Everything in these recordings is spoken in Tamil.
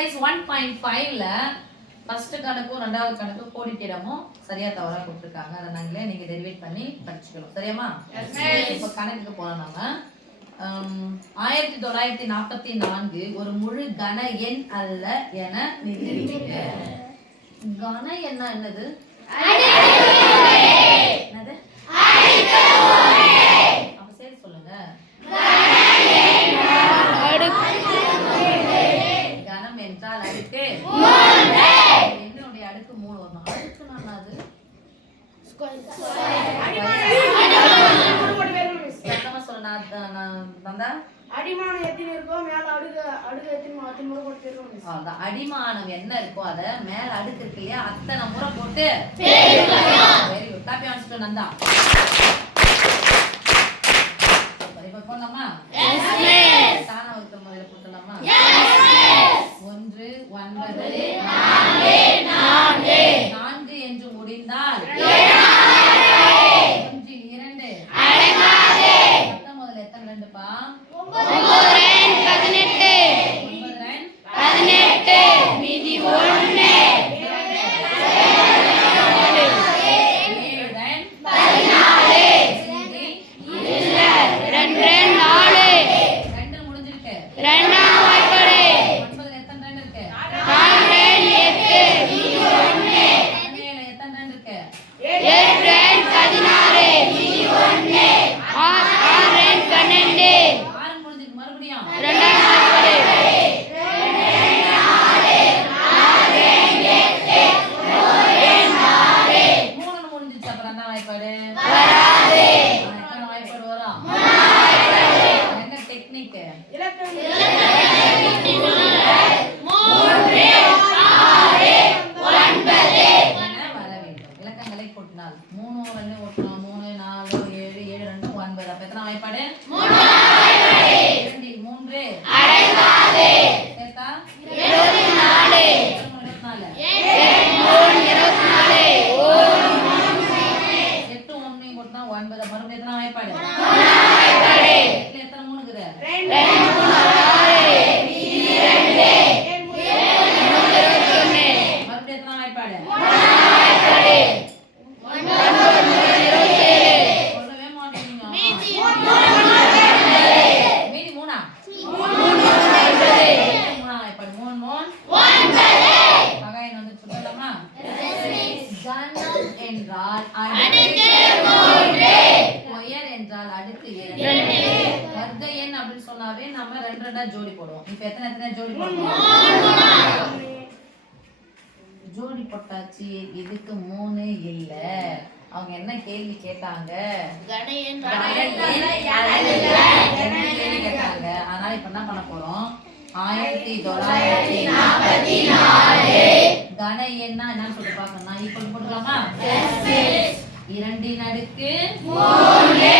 எக்ஸசைஸ் 1.5ல ஃபர்ஸ்ட் கணக்கும் ரெண்டாவது கணக்கும் கோடிட்டிடமும் சரியா தவறா கொடுத்துருக்காங்க. அதை நாங்களே நீங்க டெரிவேட் பண்ணி படிச்சுக்கணும். சரியாமா? இப்போ கணக்குக்கு போறோம். நாம 1944 ஒரு முழு கன எண் அல்ல என நிரூபிக்க. கன எண்ணா என்னது? என்னது? அப்ப சரி சொல்லுங்க. கனம் என்றால் அடுக்கு. என்னுடைய அடுக்கு 3 வரும். அடுக்கு நான் அது சத்தமா சொல்ல நான் அடிமானம் எத்தனை இருக்கோ மேல அடுக்கு எத்தனை முறை போட்டு தெரியும். அதான் அடிமானம் என்ன இருக்கோ அத மேல அடுக்கு இருக்கு இல்லையா அத்தனை முறை போட்டு வெரி குட். காப்பி வாங்கிட்டு நந்தா. இப்ப போலாமா? Yes miss. தானா வகுத்த முறையில போடலாமா? Yes miss. 1 9 4 4 என்று முடிந்தால் 1 2 அடங்காது. முதல்ல எத்தனை ரெண்டுப்பா? 9 18 மீதி 1 ஜோடி போடுவோம். இப்போ எத்தனை ஜோடி போடுவோம்? ஜோடி போட்டாச்சு. இதுக்கு 3 இல்ல. அவங்க என்ன கேள்வி கேட்டாங்க? கேட்டாங்க. அதனால இப்ப என்ன பண்ண போறோம்? 1944 கன எண்ணா என்னன்னு சொல்லி பார்க்கணும். ஈக்குவல் போட்டுக்கலாமா? 2 ன் அடுக்கு 3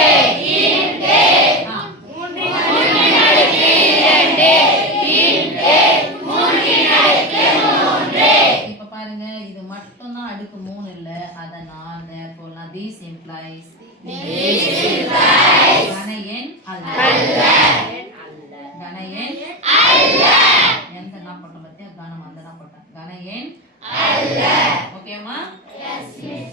இப்ப பாருங்க இது மட்டும் தான் அடுக்கு 3 இல்ல. அதனால therefore this implies கன எண் அல்ல. கன எண் அல்ல. எந்த நான் போட்டேன் பத்தியா? கனம் அந்த நான் போட்டேன். கன எண் அல்ல. ஓகேமா? Yes miss.